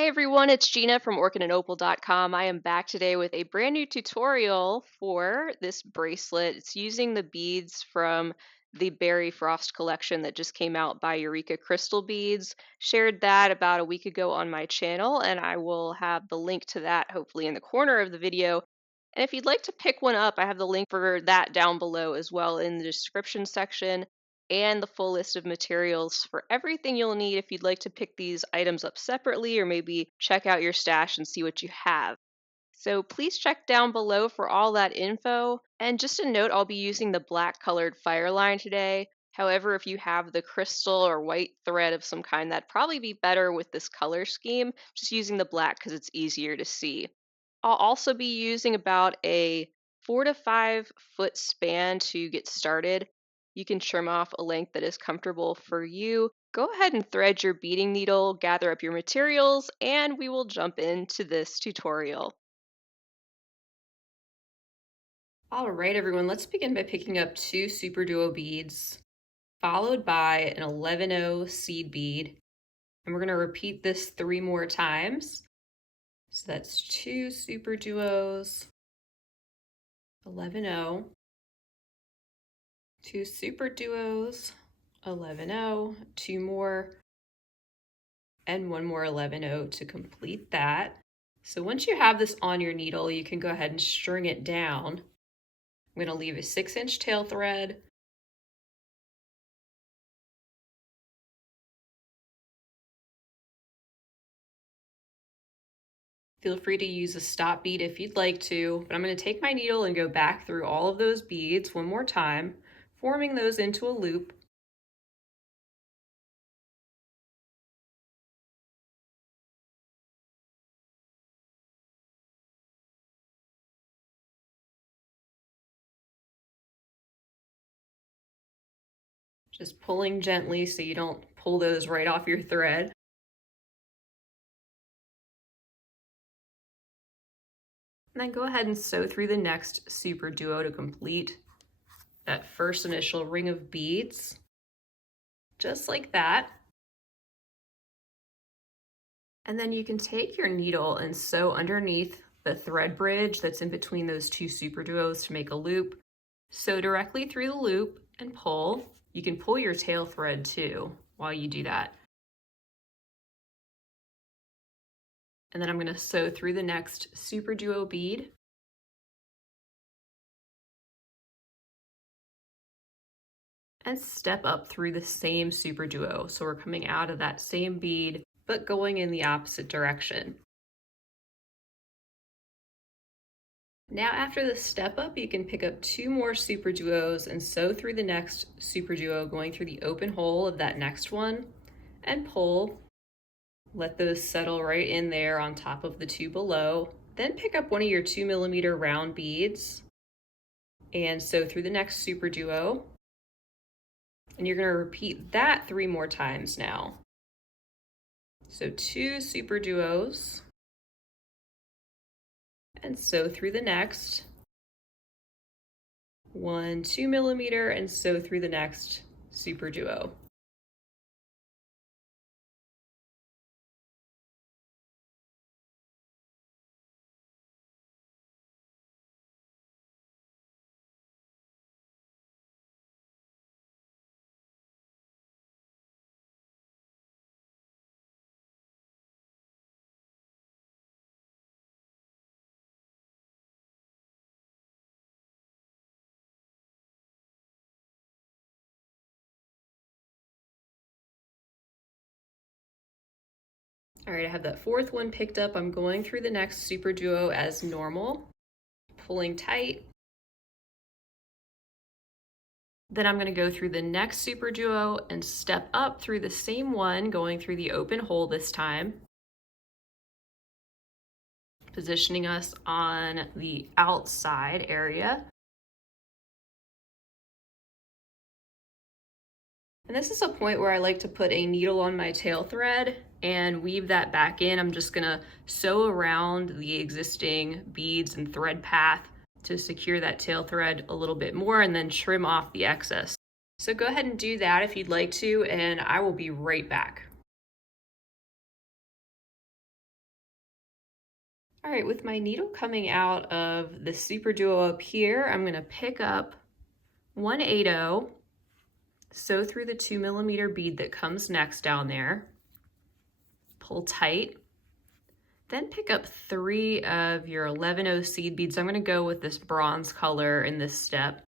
Hey everyone, it's Gina from orchidandopal.com. I am back today with a brand new tutorial for this bracelet. It's using the beads from the Berry Frost collection that just came out by Eureka Crystal Beads. Shared that about a week ago on my channel, and I will have the link to that hopefully in the corner of the video. And if you'd like to pick one up, I have the link for that down below as well in the description section and the full list of materials for everything you'll need if you'd like to pick these items up separately or maybe check out your stash and see what you have. So please check down below for all that info. And just a note, I'll be using the black colored Fireline today. However, if you have the crystal or white thread of some kind, that'd probably be better with this color scheme, just using the black because it's easier to see. I'll also be using about a 4 to 5 foot span to get started. You can trim off a length that is comfortable for you. Go ahead and thread your beading needle, gather up your materials, and we will jump into this tutorial. All right, everyone, let's begin by picking up 2 SuperDuo beads, followed by an 11-0 seed bead. And we're going to repeat this 3 more times. So that's 2 SuperDuos, 11-0, 2 SuperDuos, 11-0, 2 more, and 1 more 11-0 to complete that. So once you have this on your needle, you can go ahead and string it down. I'm going to leave a 6-inch tail thread. Feel free to use a stop bead if you'd like to, but I'm going to take my needle and go back through all of those beads one more time, forming those into a loop. Just pulling gently so you don't pull those right off your thread. And then go ahead and sew through the next SuperDuo to complete that first initial ring of beads, just like that. And then you can take your needle and sew underneath the thread bridge that's in between those 2 SuperDuos to make a loop. Sew directly through the loop and pull. You can pull your tail thread too while you do that. And then I'm going to sew through the next SuperDuo bead. And step up through the same SuperDuo. So we're coming out of that same bead, but going in the opposite direction. Now after the step up, you can pick up 2 more SuperDuos and sew through the next SuperDuo, going through the open hole of that next one, and pull. Let those settle right in there on top of the 2 below. Then pick up one of your 2mm round beads and sew through the next SuperDuo. And you're going to repeat that 3 more times now. So 2 SuperDuos and sew through the next. 1 2mm and sew through the next SuperDuo. All right, I have that 4th one picked up. I'm going through the next SuperDuo as normal, pulling tight. Then I'm going to go through the next SuperDuo and step up through the same one, going through the open hole this time, positioning us on the outside area. And this is a point where I like to put a needle on my tail thread and weave that back in. I'm just gonna sew around the existing beads and thread path to secure that tail thread a little bit more and then trim off the excess. So go ahead and do that if you'd like to, and I will be right back. All right, with my needle coming out of the SuperDuo up here, I'm gonna pick up 1/8, sew through the 2mm bead that comes next down there, pull tight, then pick up 3 of your 11/0 seed beads. I'm gonna go with this bronze color in this step,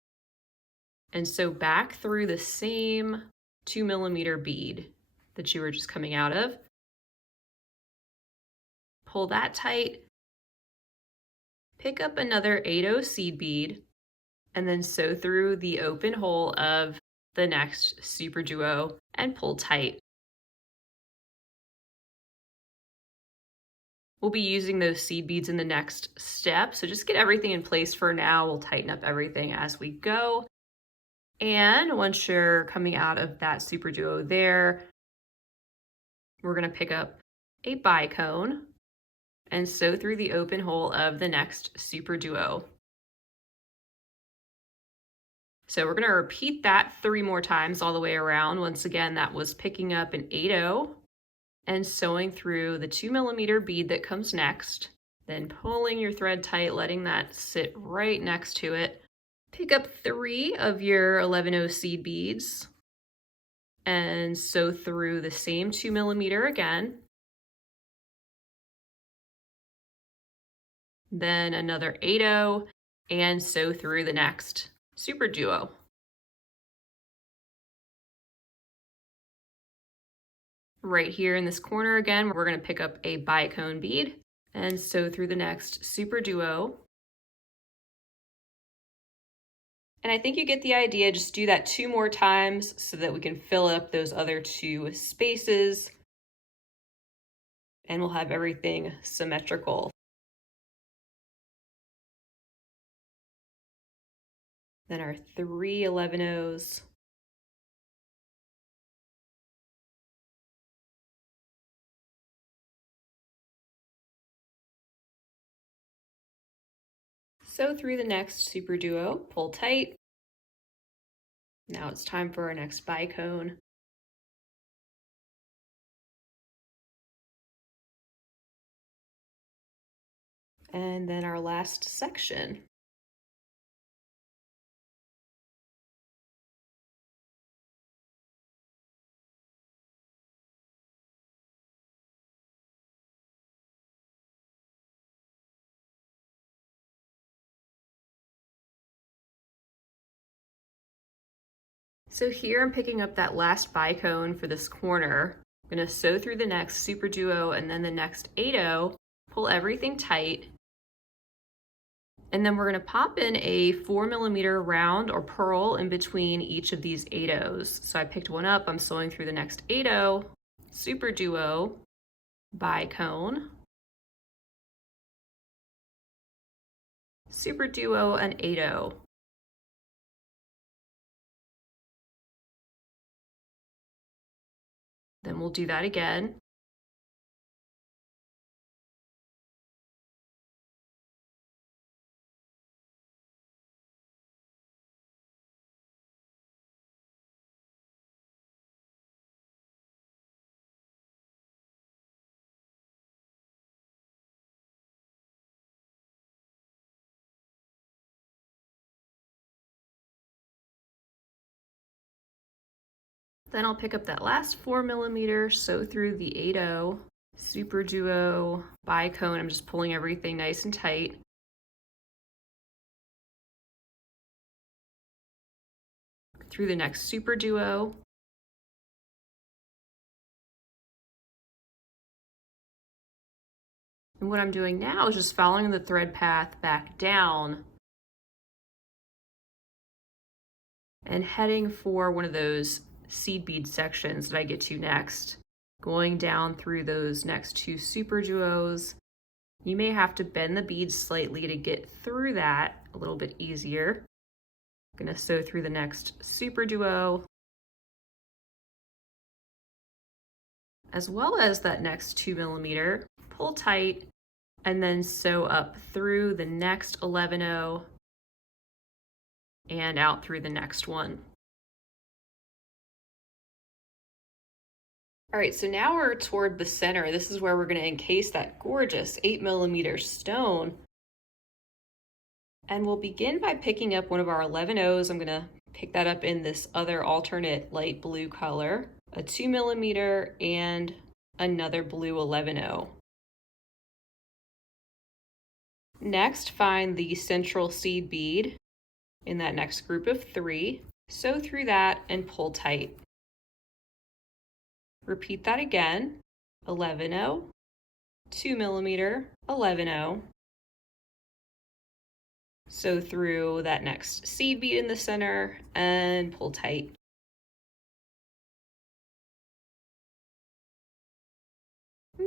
and sew back through the same 2mm bead that you were just coming out of. Pull that tight, pick up another 8/0 seed bead, and then sew through the open hole of the next SuperDuo and pull tight. We'll be using those seed beads in the next step, so just get everything in place for now. We'll tighten up everything as we go. And once you're coming out of that SuperDuo there, we're gonna pick up a bicone and sew through the open hole of the next SuperDuo. So we're gonna repeat that 3 more times all the way around. Once again, that was picking up an 8/0 and sewing through the 2mm bead that comes next, then pulling your thread tight, letting that sit right next to it. Pick up 3 of your 11/0 seed beads and sew through the same 2mm again. Then another 8/0 and sew through the next SuperDuo. Right here in this corner again, we're going to pick up a bicone bead and sew through the next SuperDuo. And I think you get the idea. Just do that 2 more times so that we can fill up those other 2 spaces and we'll have everything symmetrical. Then our 3 11/0s. Sew through the next SuperDuo, pull tight. Now it's time for our next bicone. And then our last section. So here I'm picking up that last bicone for this corner. I'm gonna sew through the next SuperDuo and then the next 8/0, pull everything tight, and then we're gonna pop in a 4mm round or purl in between each of these 8/0s. So I picked one up, I'm sewing through the next 8/0, SuperDuo, bicone, SuperDuo, and 8/0. Then we'll do that again. Then I'll pick up that last 4mm, sew through the 8/0, SuperDuo, bicone. I'm just pulling everything nice and tight. Through the next SuperDuo. And what I'm doing now is just following the thread path back down and heading for one of those seed bead sections that I get to next. Going down through those next 2 SuperDuos. You may have to bend the beads slightly to get through that a little bit easier. I'm gonna sew through the next SuperDuo, as well as that next 2mm, pull tight, and then sew up through the next 11/0 and out through the next one. All right, so now we're toward the center. This is where we're going to encase that gorgeous 8mm stone. And we'll begin by picking up one of our 11 O's. I'm going to pick that up in this other alternate light blue color, a 2mm and another blue 11O. Next, find the central seed bead in that next group of 3. Sew through that and pull tight. Repeat that again, 11O, 2mm, 11O. Sew through that next seed bead in the center and pull tight.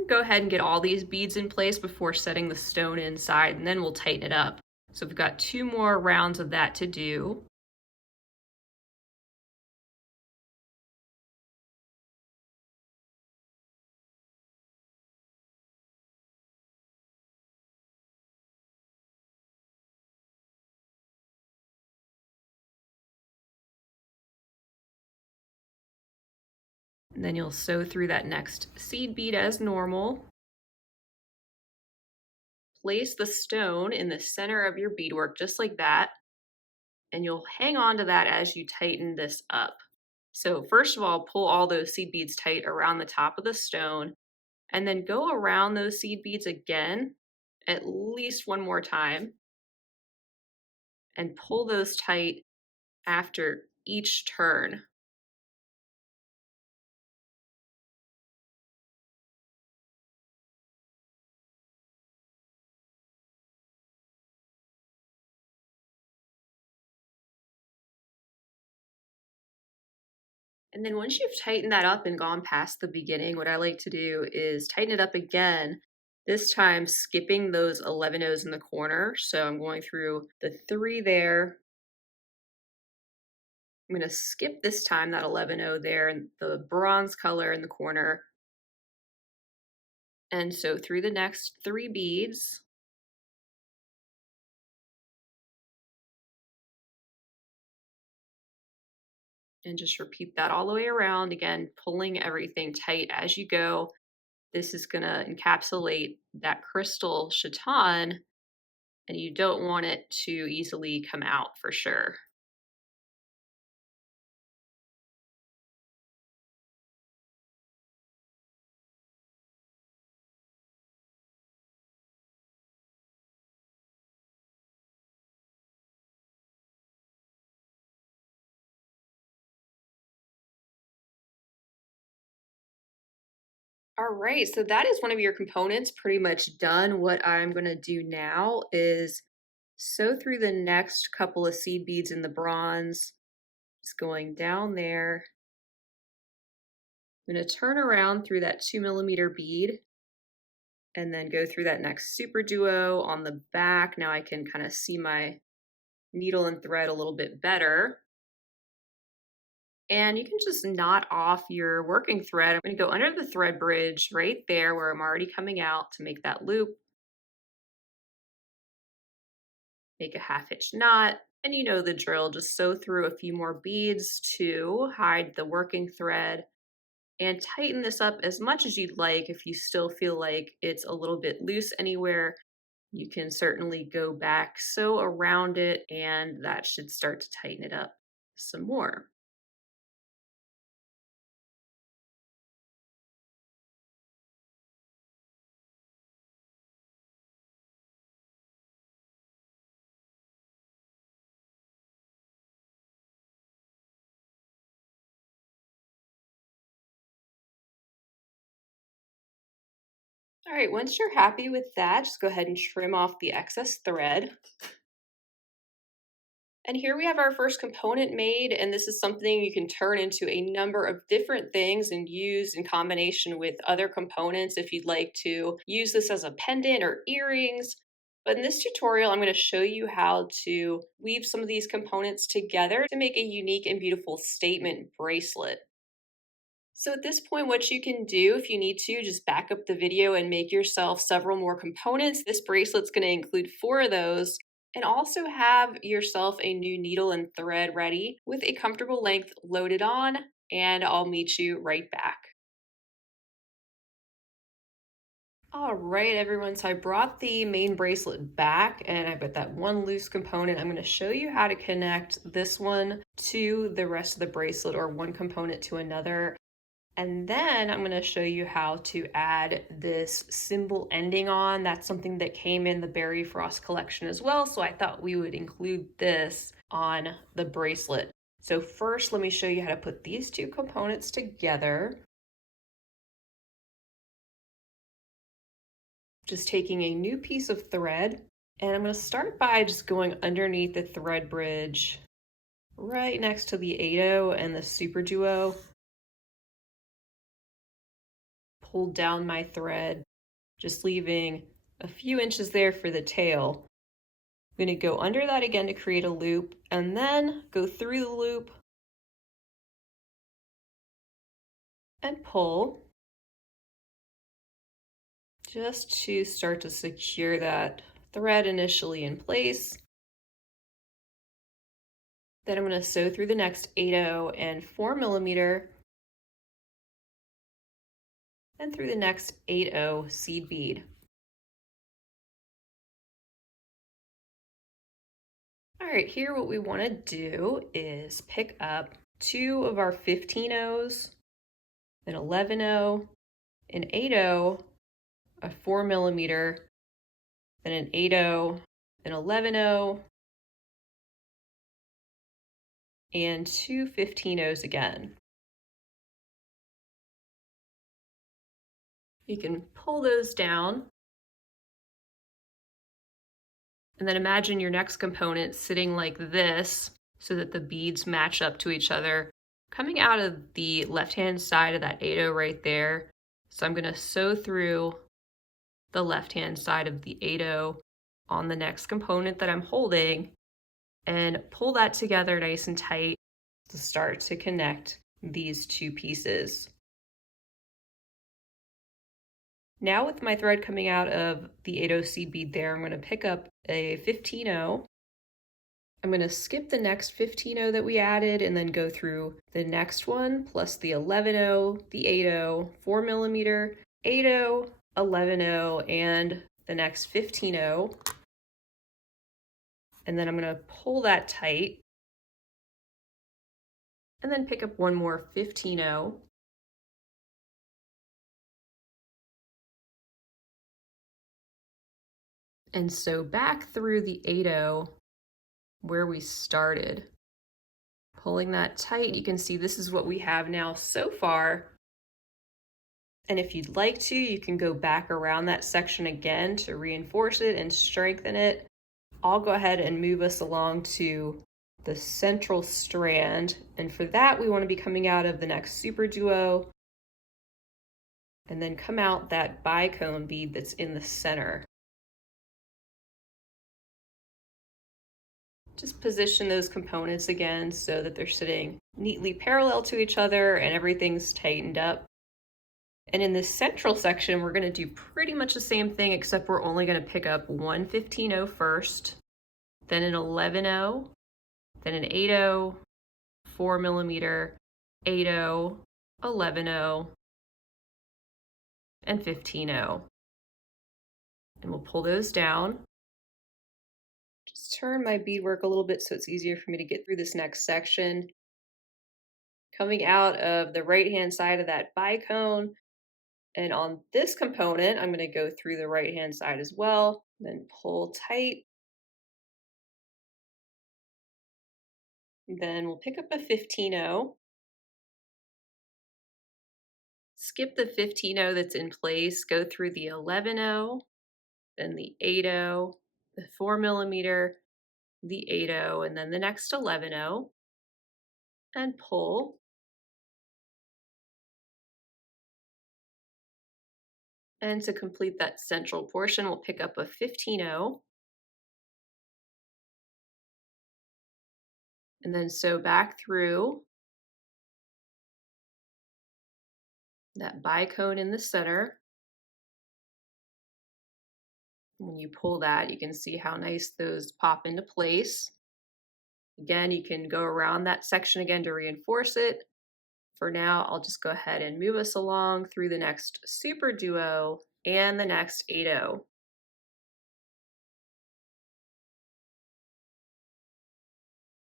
Go ahead and get all these beads in place before setting the stone inside, and then we'll tighten it up. So we've got 2 more rounds of that to do. And then you'll sew through that next seed bead as normal. Place the stone in the center of your beadwork just like that, and you'll hang on to that as you tighten this up. So first of all, pull all those seed beads tight around the top of the stone, and then go around those seed beads again at least one more time, and pull those tight after each turn. And then once you've tightened that up and gone past the beginning, what I like to do is tighten it up again, this time skipping those 11 O's in the corner. So I'm going through the 3 there. I'm going to skip this time that 11 O there and the bronze color in the corner. And so through the next 3 beads. And just repeat that all the way around, again, pulling everything tight as you go. This is going to encapsulate that crystal Chaton, and you don't want it to easily come out for sure. All right, so that is one of your components pretty much done. What I'm going to do now is sew through the next couple of seed beads in the bronze. Just going down there. I'm going to turn around through that 2mm bead and then go through that next SuperDuo on the back. Now I can kind of see my needle and thread a little bit better. And you can just knot off your working thread. I'm going to go under the thread bridge right there where I'm already coming out to make that loop. Make a 1/2 inch knot, and you know the drill. Just sew through a few more beads to hide the working thread and tighten this up as much as you'd like. If you still feel like it's a little bit loose anywhere, you can certainly go back, sew around it, and that should start to tighten it up some more. All right, once you're happy with that, just go ahead and trim off the excess thread. And here we have our first component made, and this is something you can turn into a number of different things and use in combination with other components if you'd like to use this as a pendant or earrings. But in this tutorial, I'm going to show you how to weave some of these components together to make a unique and beautiful statement bracelet. So at this point, what you can do if you need to, just back up the video and make yourself several more components. This bracelet's going to include 4 of those. And also have yourself a new needle and thread ready with a comfortable length loaded on, and I'll meet you right back. All right, everyone, so I brought the main bracelet back and I put that one loose component. I'm going to show you how to connect this one to the rest of the bracelet, or one component to another. And then I'm going to show you how to add this symbol ending on. That's something that came in the Berry Frost collection as well, so I thought we would include this on the bracelet. So first, let me show you how to put these two components together. Just taking a new piece of thread, and I'm going to start by just going underneath the thread bridge right next to the 8/0 and the SuperDuo. Pull down my thread, just leaving a few inches there for the tail. I'm going to go under that again to create a loop, and then go through the loop and pull, just to start to secure that thread initially in place. Then I'm going to sew through the next 8/0 and 4mm, and through the next 8/0 seed bead. All right, here what we want to do is pick up two of our 15/0s, an 11/0, an 8/0, a 4mm, then an 8/0, an 11/0, and two 15/0s again. You can pull those down, and then imagine your next component sitting like this so that the beads match up to each other, coming out of the left-hand side of that 8/0 right there. So I'm going to sew through the left-hand side of the 8/0 on the next component that I'm holding, and pull that together nice and tight to start to connect these two pieces. Now with my thread coming out of the 8/0 seed bead there, I'm going to pick up a 15/0. I'm going to skip the next 15/0 that we added and then go through the next one plus the 11/0, the 8/0, 4mm, 8/0, 11/0, and the next 15/0. And then I'm going to pull that tight, and then pick up one more 15/0. And sew back through the 8/0 where we started. Pulling that tight, you can see this is what we have now so far. And if you'd like to, you can go back around that section again to reinforce it and strengthen it. I'll go ahead and move us along to the central strand. And for that, we want to be coming out of the next SuperDuo, and then come out that bicone bead that's in the center. Just position those components again so that they're sitting neatly parallel to each other and everything's tightened up. And in this central section, we're going to do pretty much the same thing, except we're only going to pick up one 15/0 first, then an 11/0, then an 8/0, 4mm, 8/0, 11/0, and 15/0. And we'll pull those down. Just turn my beadwork a little bit so it's easier for me to get through this next section. Coming out of the right-hand side of that bicone, and on this component, I'm going to go through the right-hand side as well, then pull tight. Then we'll pick up a 15/0. Skip the 15/0 that's in place, go through the 11/0, then the 8/0, the 4mm, the 8/0, and then the next 11/0, and pull. And to complete that central portion, we'll pick up a 15/0, and then sew back through that bicone in the center. When you pull that, you can see how nice those pop into place. Again, you can go around that section again to reinforce it. For now, I'll just go ahead and move us along through the next SuperDuo and the next 8-0.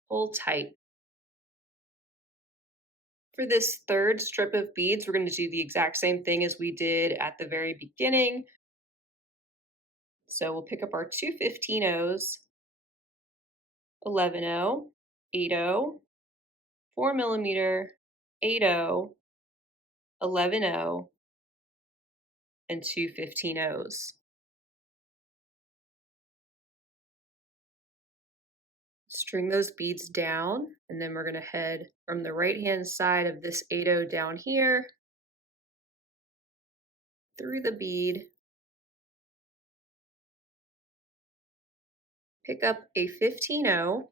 Pull tight. For this third strip of beads, we're going to do the exact same thing as we did at the very beginning. So we'll pick up our two 15-0s, 11-0, 8-0, 4mm, 8-0, 11-0, and two 15-0s. String those beads down, and then we're going to head from the right hand side of this 8-0 down here through the bead, pick up a 15-0,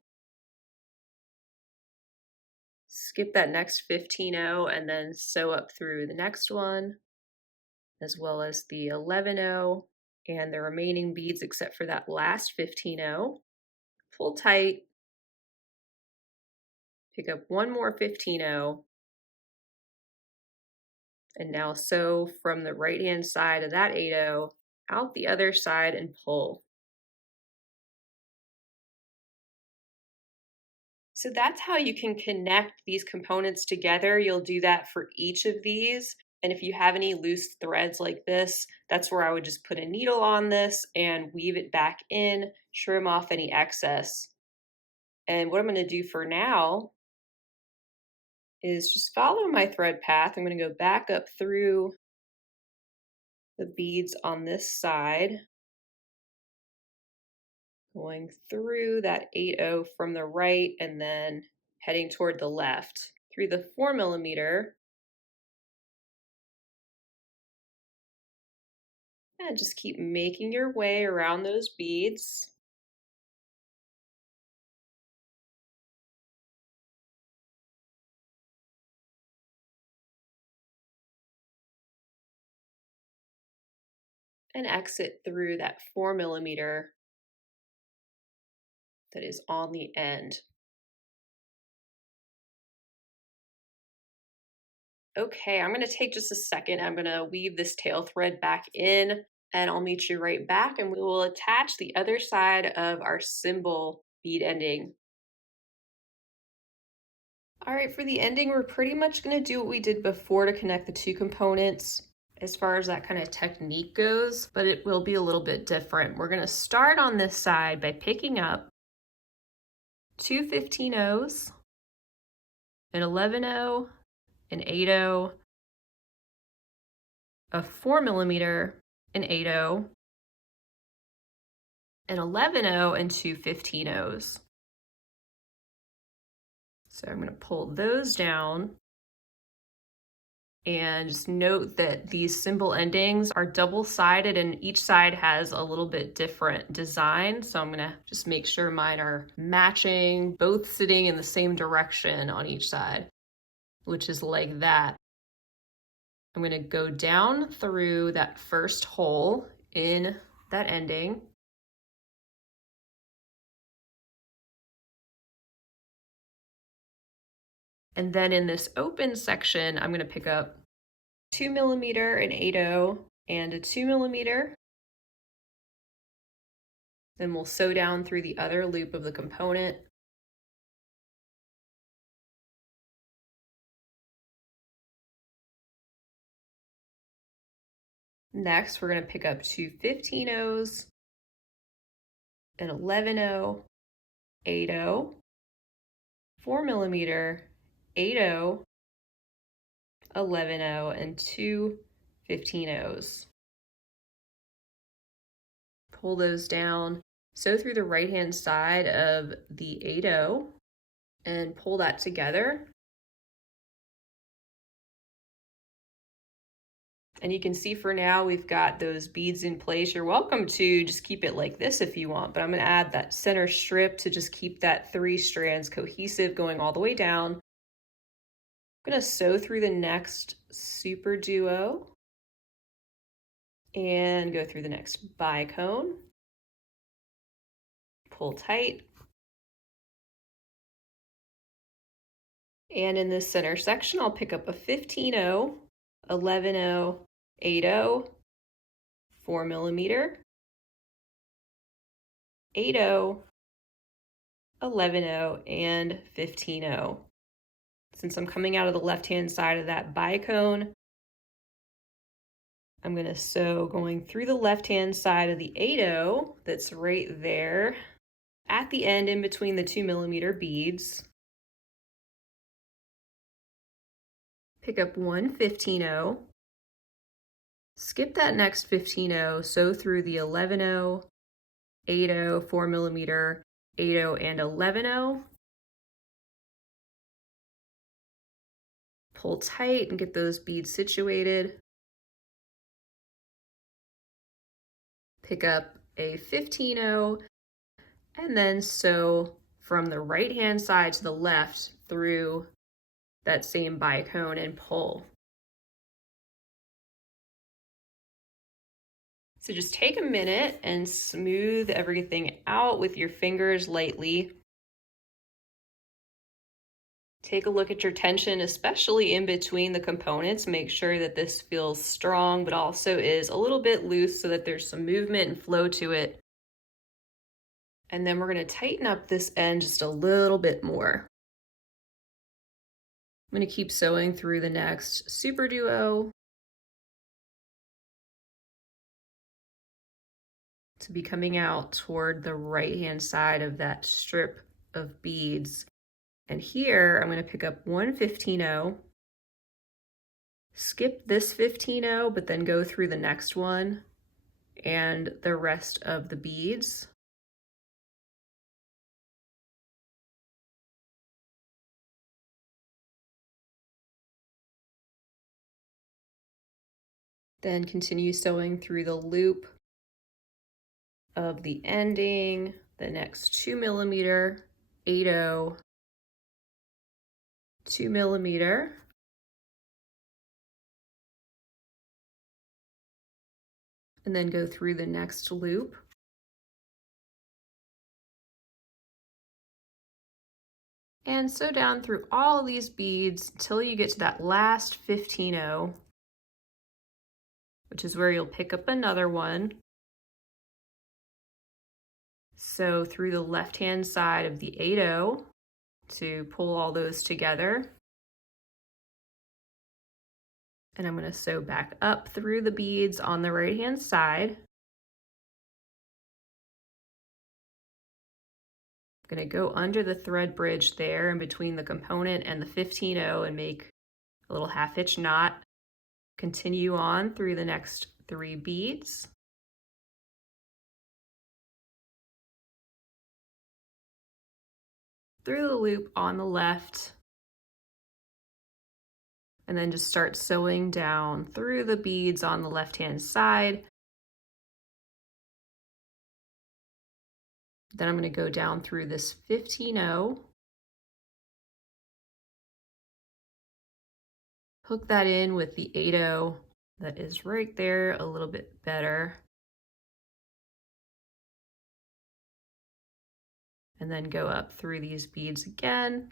skip that next 15-0, and then sew up through the next one, as well as the 11-0 and the remaining beads except for that last 15-0. Pull tight, pick up one more 15-0, and now sew from the right hand side of that 8-0 out the other side and pull. So that's how you can connect these components together. You'll do that for each of these. And if you have any loose threads like this, that's where I would just put a needle on this and weave it back in, trim off any excess. And what I'm going to do for now is just follow my thread path. I'm going to go back up through the beads on this side, going through that 8-0 from the right and then heading toward the left through the 4mm. And just keep making your way around those beads. And exit through that 4mm that is on the end. Okay, I'm going to take just a second. I'm going to weave this tail thread back in, and I'll meet you right back, and we will attach the other side of our symbol bead ending. All right, for the ending, we're pretty much going to do what we did before to connect the two components as far as that kind of technique goes, but it will be a little bit different. We're going to start on this side by picking up two 15-0s, an 11-0, an 8-0, a 4mm, an 8-0, an 11-0, and two 15-0s. So I'm going to pull those down. And just note that these symbol endings are double-sided and each side has a little bit different design. So I'm gonna just make sure mine are matching, both sitting in the same direction on each side, which is like that. I'm gonna go down through that first hole in that ending. And then in this open section, I'm gonna pick up 2mm, an 8-0, and a 2mm. Then we'll sew down through the other loop of the component. Next, we're going to pick up two 15-0s, an 11-0, 8-0, 4mm, 8-0, 11-0, and two 15-0s. Pull those down, sew through the right-hand side of the 8-0, and pull that together. And you can see for now we've got those beads in place. You're welcome to just keep it like this if you want, but I'm going to add that center strip to just keep that 3 strands cohesive going all the way down. I'm going to sew through the next SuperDuo and go through the next bicone. Pull tight. And in this center section, I'll pick up a 15-0, 11-0, 8-0, 4mm, 8/0, 11/0, and 15/0. Since I'm coming out of the left-hand side of that bicone, I'm going to sew going through the left-hand side of the 8/0 that's right there at the end in between the 2mm beads. Pick up one 15/0, skip that next 15/0, sew through the 11/0, 8/0, 4mm, 8/0, and 11/0. Pull tight and get those beads situated. Pick up a 15/0 and then sew from the right hand side to the left through that same bicone and pull. So just take a minute and smooth everything out with your fingers lightly. Take a look at your tension, especially in between the components. Make sure that this feels strong, but also is a little bit loose so that there's some movement and flow to it. And then we're going to tighten up this end just a little bit more. I'm going to keep sewing through the next SuperDuo to be coming out toward the right-hand side of that strip of beads. And here I'm going to pick up one 15/0, skip this 15/0, but then go through the next one and the rest of the beads. Then continue sewing through the loop of the ending, the next 2mm, 8/0, 2mm, and then go through the next loop. And sew down through all of these beads until you get to that last 15/0, which is where you'll pick up another one. Sew through the left-hand side of the 8/0 to pull all those together. And I'm going to sew back up through the beads on the right-hand side. I'm going to go under the thread bridge there in between the component and the 15/0 and make a little half-hitch knot. Continue on through the next 3 beads. Through the loop on the left, and then just start sewing down through the beads on the left-hand side. Then I'm going to go down through this 15/0, hook that in with the 8/0 that is right there a little bit better. And then go up through these beads again.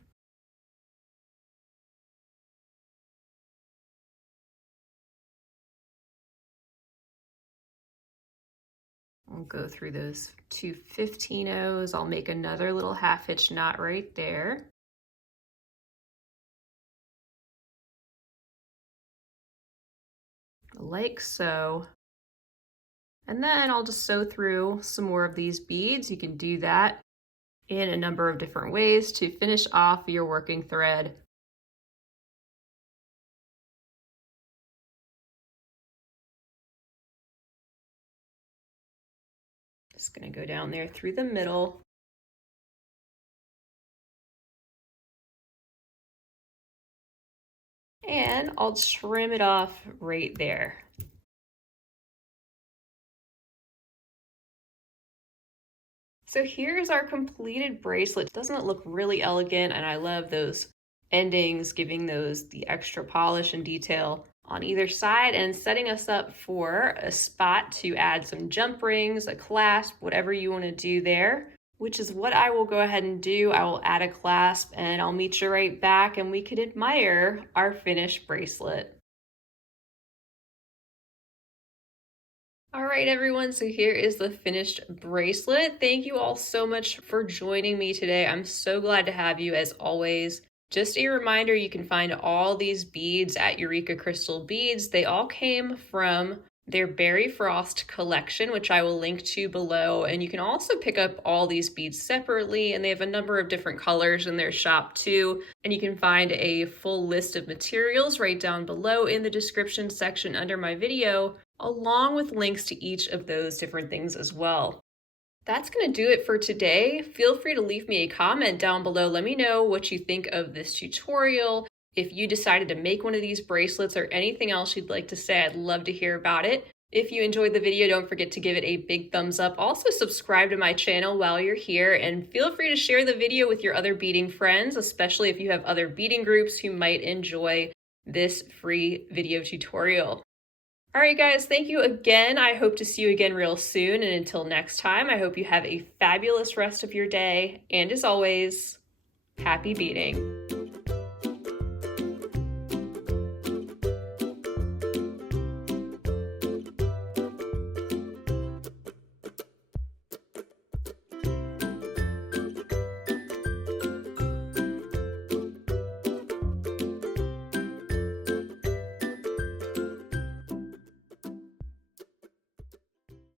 I'll go through those 2 15/0s. I'll make another little half-hitch knot right there. Like so. And then I'll just sew through some more of these beads. You can do that in a number of different ways to finish off your working thread. Just going to go down there through the middle. And I'll trim it off right there. So here's our completed bracelet. Doesn't it look really elegant? And I love those endings, giving those the extra polish and detail on either side and setting us up for a spot to add some jump rings, a clasp, whatever you want to do there, which is what I will go ahead and do. I will add a clasp and I'll meet you right back and we can admire our finished bracelet. All right, everyone, so here is the finished bracelet. Thank you all so much for joining me today. I'm so glad to have you as always. Just a reminder, you can find all these beads at Eureka Crystal Beads. They all came from their Berry Frost collection, which I will link to below. And you can also pick up all these beads separately, and they have a number of different colors in their shop too. And you can find a full list of materials right down below in the description section under my video, along with links to each of those different things as well. That's going to do it for today. Feel free to leave me a comment down below. Let me know what you think of this tutorial. If you decided to make one of these bracelets or anything else you'd like to say, I'd love to hear about it. If you enjoyed the video, don't forget to give it a big thumbs up. Also subscribe to my channel while you're here, and feel free to share the video with your other beading friends, especially if you have other beading groups who might enjoy this free video tutorial. All right, guys, thank you again. I hope to see you again real soon. And until next time, I hope you have a fabulous rest of your day. And as always, happy beading.